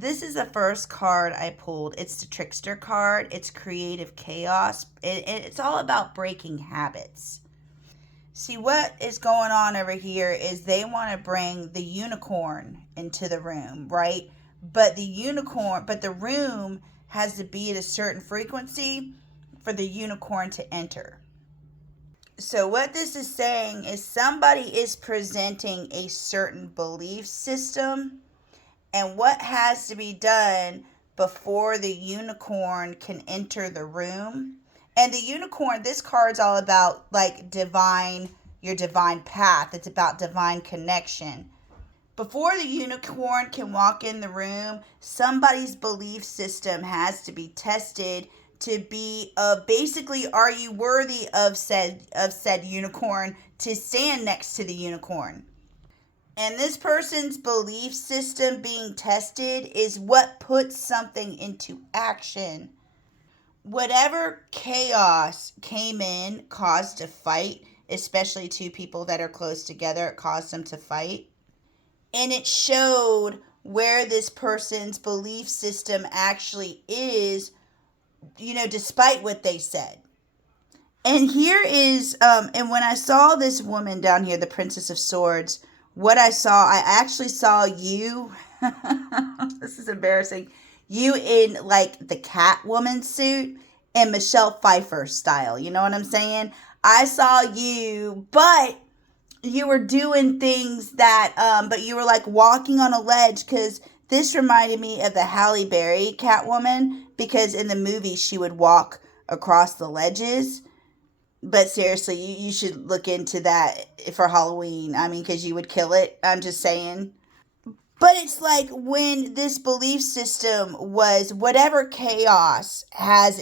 this is the first card I pulled. It's the Trickster card. It's Creative Chaos. It's all about breaking habits. See, what is going on over here is they want to bring the unicorn into the room, right? But the room has to be at a certain frequency for the unicorn to enter. So, what this is saying is somebody is presenting a certain belief system and what has to be done before the unicorn can enter the room. And the unicorn, this card's all about like your divine path. It's about divine connection. Before the unicorn can walk in the room, somebody's belief system has to be tested to be basically, are you worthy of said unicorn to stand next to the unicorn? And this person's belief system being tested is what puts something into action. Whatever chaos came in caused a fight, especially two people that are close together. It caused them to fight. And it showed where this person's belief system actually is, despite what they said. And here is, and when I saw this woman down here, the Princess of Swords, what I actually saw you, this is embarrassing, you in like the Catwoman suit and Michelle Pfeiffer style. You know what I'm saying? I saw you, but you were doing things that, but you were like walking on a ledge, because this reminded me of the Halle Berry Catwoman, because in the movie she would walk across the ledges. But seriously, you should look into that for Halloween. I mean, because you would kill it. I'm just saying. But it's like when this belief system was whatever chaos has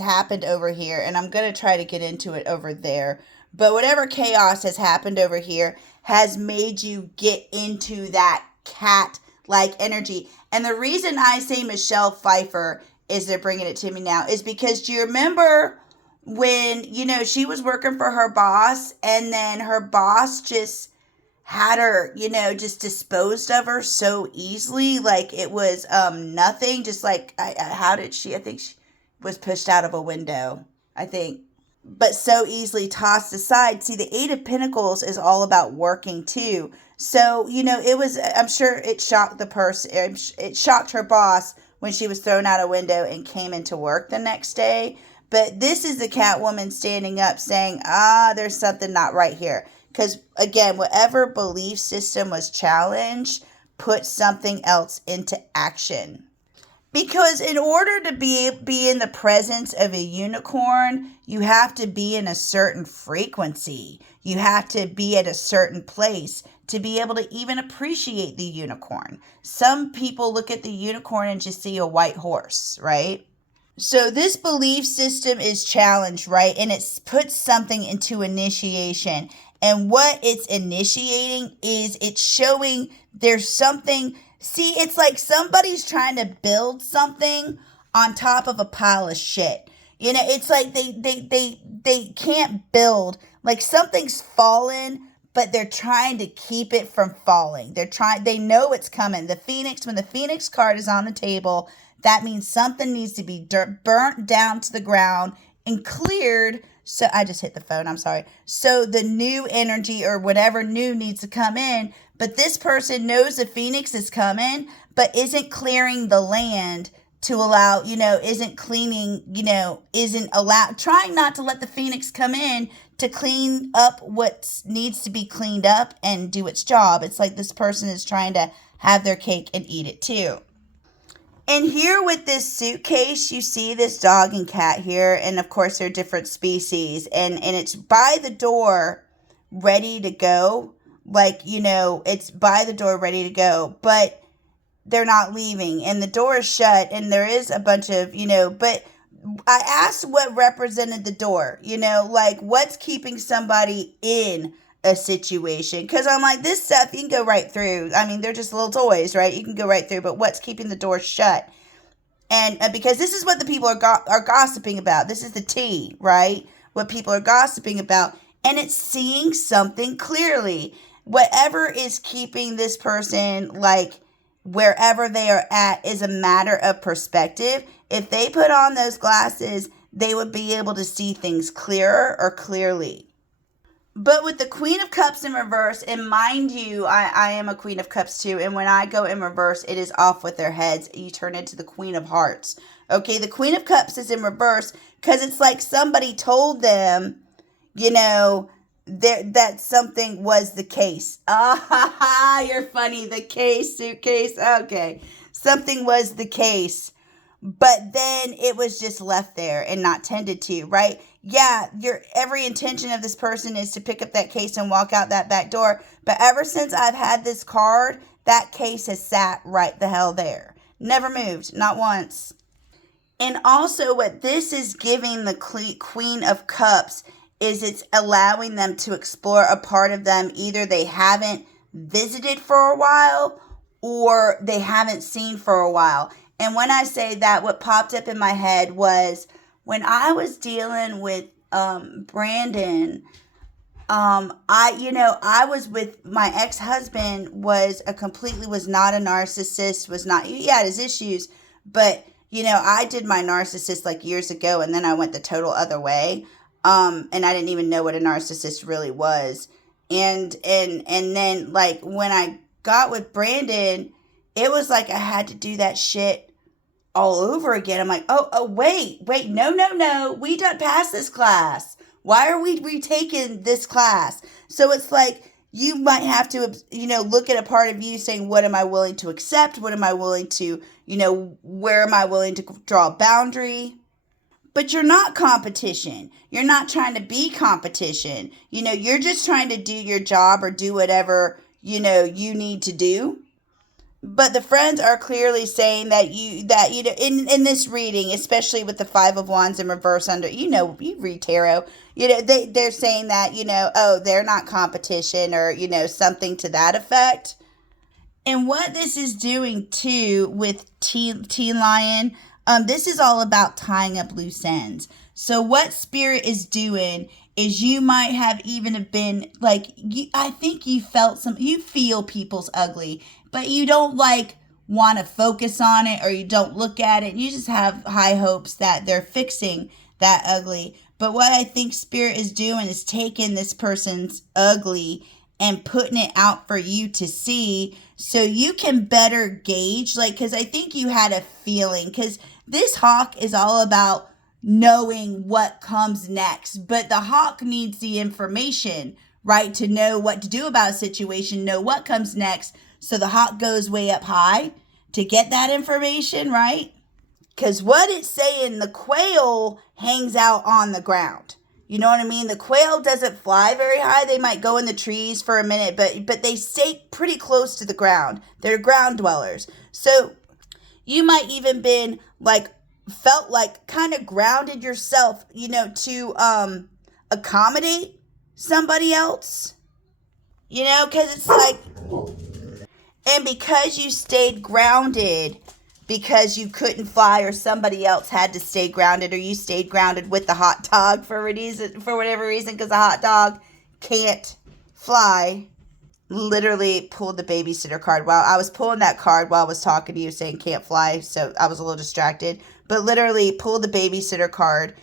happened over here, and I'm going to try to get into it over there. But whatever chaos has happened over here has made you get into that cat-like energy. And the reason I say Michelle Pfeiffer is they're bringing it to me now is because, do you remember when, she was working for her boss, and then her boss just had her, just disposed of her so easily, like it was nothing, just like, how did she, I think she was pushed out of a window, I think, but so easily tossed aside. See, the Eight of Pentacles is all about working too. So, it was, I'm sure it shocked the person, it shocked her boss when she was thrown out a window and came into work the next day. But this is the Catwoman standing up saying, there's something not right here. Because, again, whatever belief system was challenged, put something else into action. Because in order to be in the presence of a unicorn, you have to be in a certain frequency. You have to be at a certain place to be able to even appreciate the unicorn. Some people look at the unicorn and just see a white horse, right? So this belief system is challenged, right? And it puts something into initiation. And what it's initiating is it's showing there's something. See, it's like somebody's trying to build something on top of a pile of shit. It's like they can't build. Like something's fallen, but they're trying to keep it from falling. They know it's coming. When the Phoenix card is on the table, that means something needs to be burnt down to the ground and cleared. So I just hit the phone. I'm sorry. So the new energy or whatever new needs to come in. But this person knows the Phoenix is coming, but isn't clearing the land to allow, isn't cleaning, trying not to let the Phoenix come in to clean up what needs to be cleaned up and do its job. It's like this person is trying to have their cake and eat it too. And here with this suitcase, you see this dog and cat here. And of course, they're different species. And it's by the door, ready to go. Like, it's by the door, ready to go. But they're not leaving. And the door is shut. And there is a bunch of, but I asked what represented the door. Like what's keeping somebody in a situation, because I'm like, this stuff you can go right through. I mean, they're just little toys, right? You can go right through, but what's keeping the door shut? And because this is what the people are gossiping about. This is the tea, right? What people are gossiping about, and it's seeing something clearly. Whatever is keeping this person like wherever they are at is a matter of perspective. If they put on those glasses, they would be able to see things clearer or clearly. But with the Queen of Cups in reverse, and mind you, I am a Queen of Cups too, and when I go in reverse, it is off with their heads. You turn into the Queen of Hearts. Okay, the Queen of Cups is in reverse because it's like somebody told them, you know, that something was the case. Ah, you're funny. The case, suitcase. Okay. Something was the case. But then it was just left there and not tended to, right? Yeah, every intention of this person is to pick up that case and walk out that back door. But ever since I've had this card, that case has sat right the hell there. Never moved, not once. And also what this is giving the Queen of Cups is it's allowing them to explore a part of them either they haven't visited for a while or they haven't seen for a while. And when I say that, what popped up in my head was when I was dealing with Brandon, I was with my ex-husband was not a narcissist, he had his issues, but I did my narcissist like years ago and then I went the total other way. And I didn't even know what a narcissist really was. And then like when I got with Brandon, it was like I had to do that shit all over again. I'm like, wait, no. We done passed this class. Why are we retaking this class? So it's like you might have to, look at a part of you saying, what am I willing to accept? What am I willing to, where am I willing to draw a boundary? But you're not competition. You're not trying to be competition. You're just trying to do your job or do whatever, you need to do. But the friends are clearly saying that in this reading, especially with the Five of Wands in reverse under, you read tarot, they're saying that, they're not competition or, something to that effect. And what this is doing too with Teen Lion, this is all about tying up loose ends. So what Spirit is doing is you might have even been like, I think you feel people's ugly, but you don't want to focus on it or you don't look at it. You just have high hopes that they're fixing that ugly. But what I think Spirit is doing is taking this person's ugly and putting it out for you to see so you can better gauge, because I think you had a feeling, because this hawk is all about knowing what comes next, but the hawk needs the information, right, to know what to do about a situation, know what comes next, so the hawk goes way up high to get that information, right? Because what it's saying, the quail hangs out on the ground. You know what I mean? The quail doesn't fly very high. They might go in the trees for a minute, but they stay pretty close to the ground. They're ground dwellers. So you might even been felt like kind of grounded yourself, to accommodate somebody else, because it's like, and because you stayed grounded, because you couldn't fly or somebody else had to stay grounded, or you stayed grounded with the hot dog for whatever reason, because the hot dog can't fly. Literally pulled the babysitter card while I was pulling that card while I was talking to you saying can't fly, so I was a little distracted, but literally pulled the babysitter card,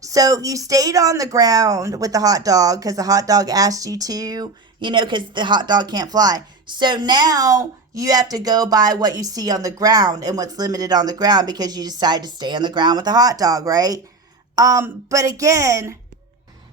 so you stayed on the ground with the hot dog because the hot dog asked you to, because the hot dog can't fly. So now you have to go by what you see on the ground and what's limited on the ground because you decide to stay on the ground with the hot dog, right? But again,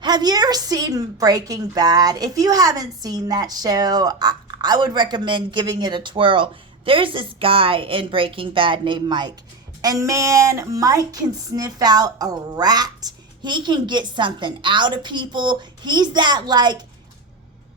have you ever seen Breaking Bad? If you haven't seen that show, I would recommend giving it a twirl. There's this guy in Breaking Bad named Mike. And man, Mike can sniff out a rat. He can get something out of people. He's that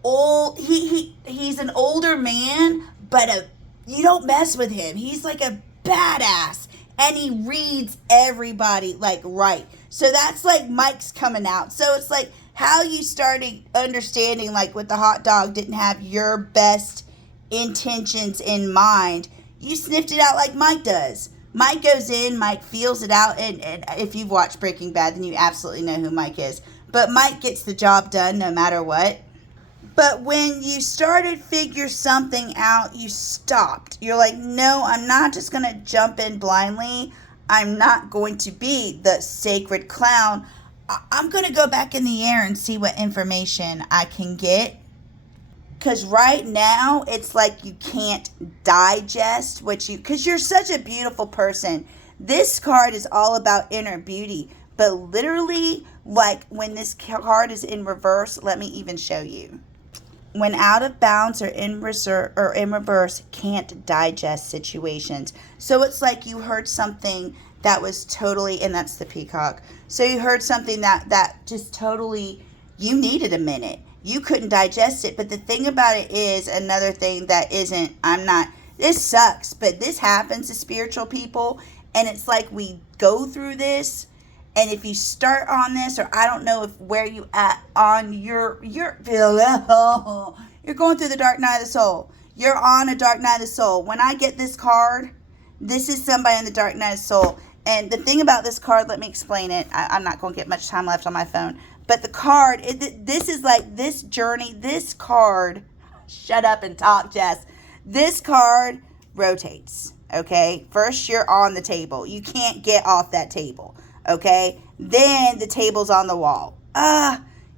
old, he's an older man, but you don't mess with him. He's like a badass. And he reads everybody right. So that's Mike's coming out. So it's how you started understanding with the hot dog didn't have your best intentions in mind. You sniffed it out like Mike does. Mike goes in, Mike feels it out, and if you've watched Breaking Bad, then you absolutely know who Mike is. But Mike gets the job done no matter what. But when you started figure something out, you stopped. You're like, no, I'm not just going to jump in blindly. I'm not going to be the sacred clown. I'm going to go back in the air and see what information I can get. Because right now, it's like you can't digest because you're such a beautiful person. This card is all about inner beauty. But literally, like when this card is in reverse, let me even show you. When out of bounds or in reverse, can't digest situations. So it's like you heard something that was totally, and that's the peacock. So you heard something that just totally, you needed a minute. You couldn't digest it. But the thing about it is, another thing that isn't, this sucks, but this happens to spiritual people. And it's like we go through this. And if you start on this, or I don't know if where you at on you're going through the dark night of the soul. You're on a dark night of the soul. When I get this card, this is somebody in the dark night of the soul. And the thing about this card, let me explain it. I'm not going to get much time left on my phone. But the card, this is like this journey, this card, shut up and talk, Jess. This card rotates, okay? First, you're on the table. You can't get off that table. Okay, then the table's on the wall.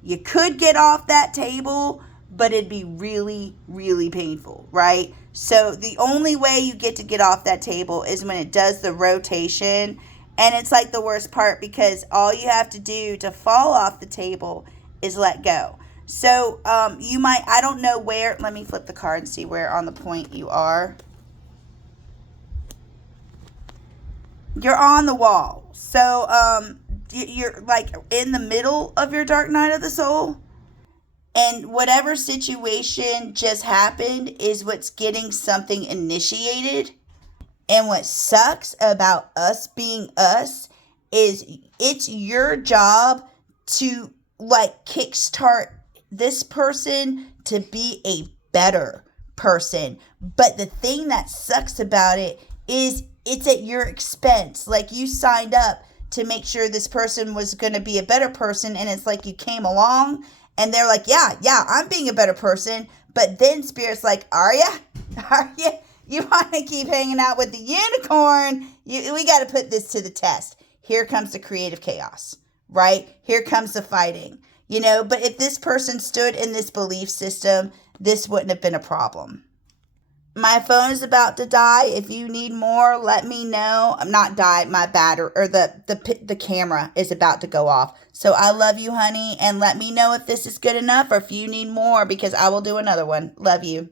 You could get off that table, but it'd be really, really painful, right? So the only way you get off that table is when it does the rotation. And it's like the worst part because all you have to do to fall off the table is let go. So you might, I don't know where, let me flip the card and see where on the point you are. You're on the wall. So, you're like in the middle of your dark night of the soul. And whatever situation just happened is what's getting something initiated. And what sucks about us being us is it's your job to like kickstart this person to be a better person. But the thing that sucks about it is it's at your expense. Like you signed up to make sure this person was going to be a better person. And it's like you came along and they're like, yeah, I'm being a better person. But then Spirit's like, are ya? Are ya? You want to keep hanging out with the unicorn? We got to put this to the test. Here comes the creative chaos, right? Here comes the fighting, but if this person stood in this belief system, this wouldn't have been a problem. My phone is about to die. If you need more, let me know. I'm not die. My battery or the camera is about to go off. So I love you, honey. And let me know if this is good enough or if you need more because I will do another one. Love you.